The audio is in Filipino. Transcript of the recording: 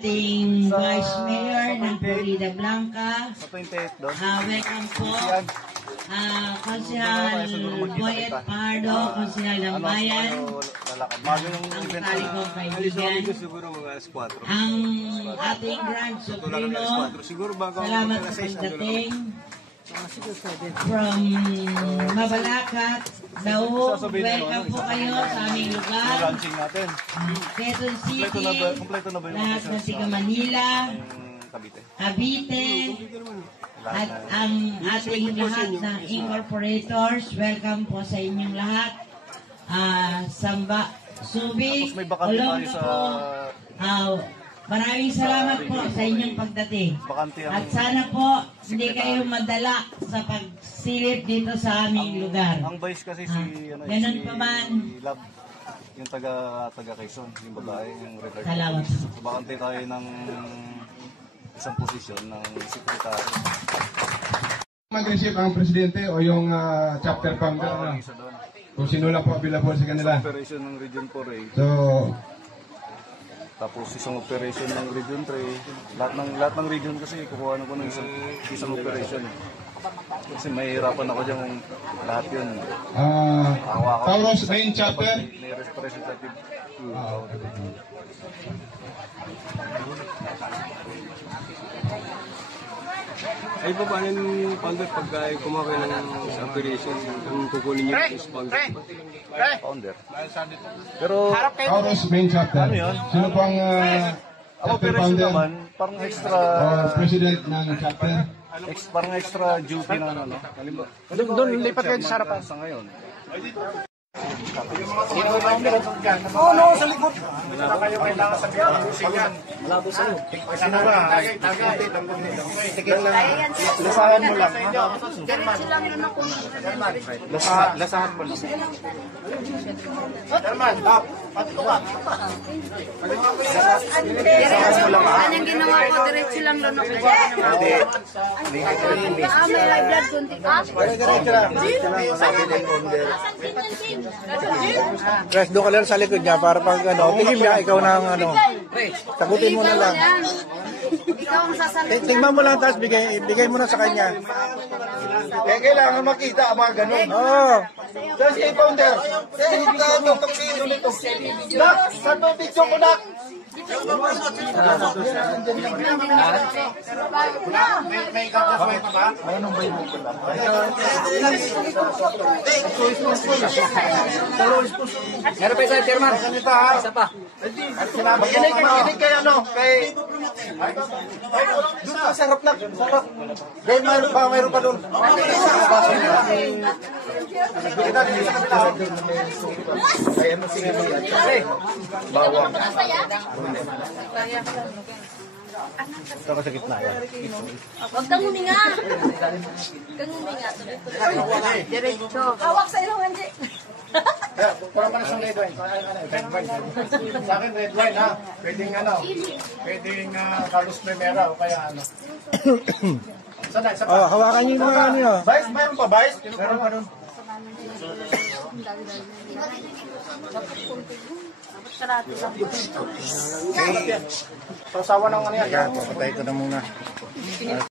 Ating Vice Mayor ng Florida Blanca. Welcome po. Konsehal Boyet Pardo, Konsehal ng Bayan. Ang tali kong kaibigan. Ang ating Grand Supremo. Salamat sa pagdating. From Mabalacat, Daug, welcome po kayo sa aming lugar. Quezon City, lahat ng tiga Manila, Cavite, at ang ating lahat ng incorporators, welcome po sa inyong lahat. Samba, Subic, Olonga po. Maraming salamat po sa inyong pagdating. At sana po hindi kayo madala sa pagsilip dito sa aming lugar. Ang vice kasi si ganun pa man. Yung taga Quezon, yung babae, yung retired. Salamat. So bakante tayo ng isang posisyon ng secretary. Mag-receive ang presidente o yung chapter founder. Kung sino lang po available sa kanila. Operation ng Region 4A. So, tapos isang operation ng Region 3. Lahat ng region kasi kukuha ko ng isang operation. Kasi mahihirapan ako dyan lahat yun. Tauros main chapter. May representative. Ay pa paano yung founder pagka kumakay ng sa operation, ang kukunin niyo yung founder? Founder. Pero Tauros main chapter. Ano yun? Sino po ang chapter operation founder? naman, parang extra President ng chapter? parang extra duty na ano. Halimbawa, Doon lipat kayo sa harapan. sa ngayon. Oo, no, sa likod. Wala kayo kailangan sa pinag-usingan. Malabo sa'yo. Sino ba? Sige lang. Lasahan mo lang. Lasahan mo lang. Herman, pati ko ba? Anong ginawa ko? Diretso lang doon ako. May live blood kunti ka? Guys, doon ka lang sa likod niya para pag tingin niya, ikaw na ang sagutin mo na lang. Ikaw ang sasalit. Tingnan mo lang, tapos bigay mo na sa kanya. Kailangan makita ang mga ganun. Oo. Tapos kay founder, hindi ka magpapilo nito. Nak, sa picture ko nak. May kakasway pa ba? Mayroon ba yung pula? Meron pa isa, Chairman. Isa pa. Makinig kayo ano, kay... Doon ka sarap na, sarap. Kay mayroon pa doon. Kaya mo sige mo yan. Bawang. Ito ka sa gitna yan. Huwag kang huminga. Huwag kang huminga. Diretso. Hawak sa ilong, Anji. Para pa na siyang red wine. Red wine. Sa akin red wine ha. Pwedeng ano. Pwedeng Carlos Primera o kaya ano. Sana, isa pa. Hawakan niyo yung mga ano yun. Vice, mayroon pa Vice? Meron pa doon. Sausawa ng ano yan. Patay ko na muna.